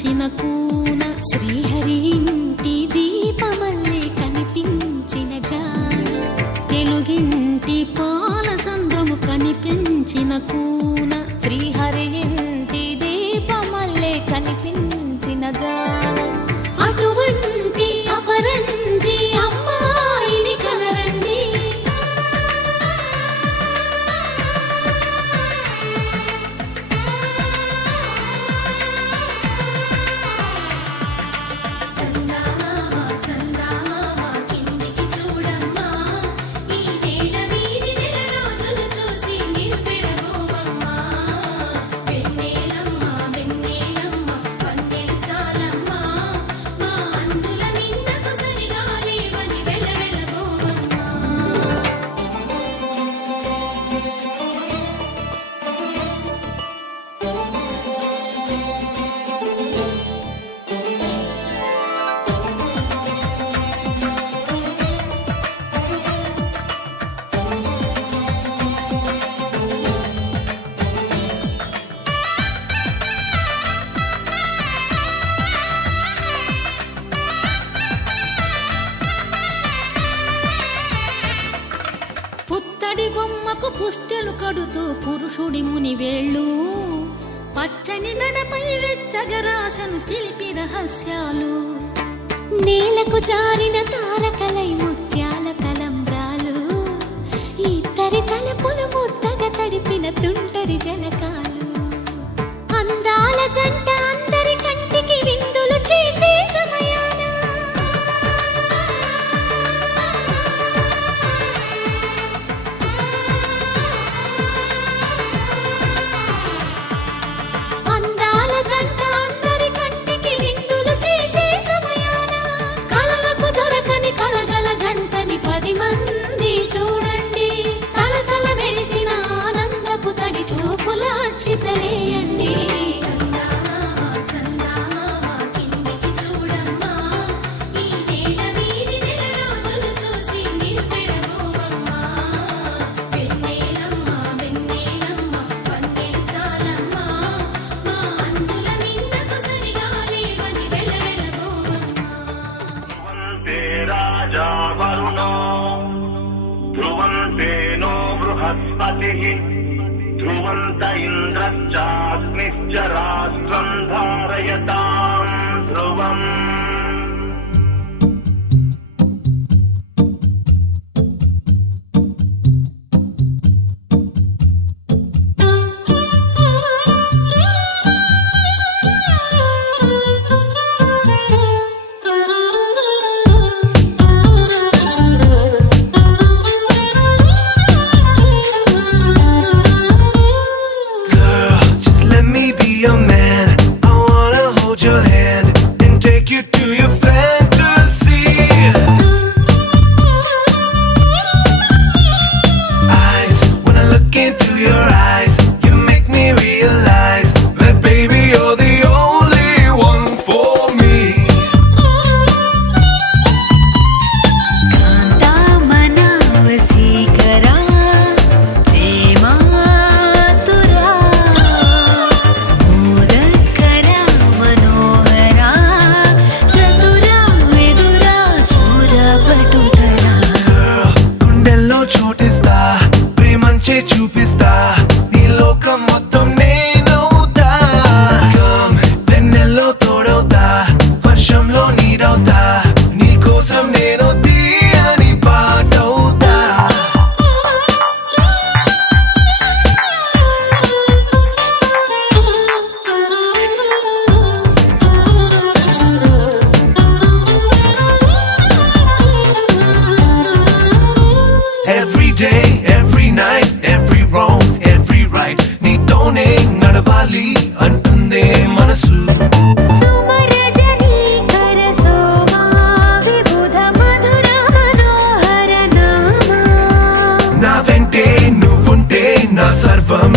కనిపించిన కూన శ్రీహరి ఇంటి దీపమల్లే కనిపించిన జాన తెలుగింటి పాల సంద్రము కనిపించిన కూన శ్రీహరి ఇంటి దీపమల్లే కనిపించిన జాన అటువంటి అపరంజి అమ్మాయిని కనరండి బొమ్మకు పుస్తెలు కడుతూ పురుషుడి ముని వేళ్ళు పచ్చని నడపై వెచ్చగరాసను చిలిపి రహస్యాలు నేలకు జారిన తారకలై ముత్యాల తలంబ్రాలు ఇద్దరి తలపులు ముద్దగా తడిపిన తుంటరి జలకాలు అందాల జంట అందరి కంటికి విందులు చేసే సమయాన చితలేయండి ధ్రువంతేనో బృహస్పతిః ధ్రువంత ఇంద్రశ్చాగ్నిశ్చ రాష్ట్రం ధారయతాం ధ్రువం చూపిస్తా నీ లోకం మొత్తం నేనవుతా వెన్నెల్లో తోడవుతా వర్షంలో నీడవుతా నీ కోసం నేను తీయని పాటవుతా Every day, every night, every wrong, every right నీతోనే నడవాలి అంటుందే మనసు నా వెంటే నువ్వుంటే నా సర్వం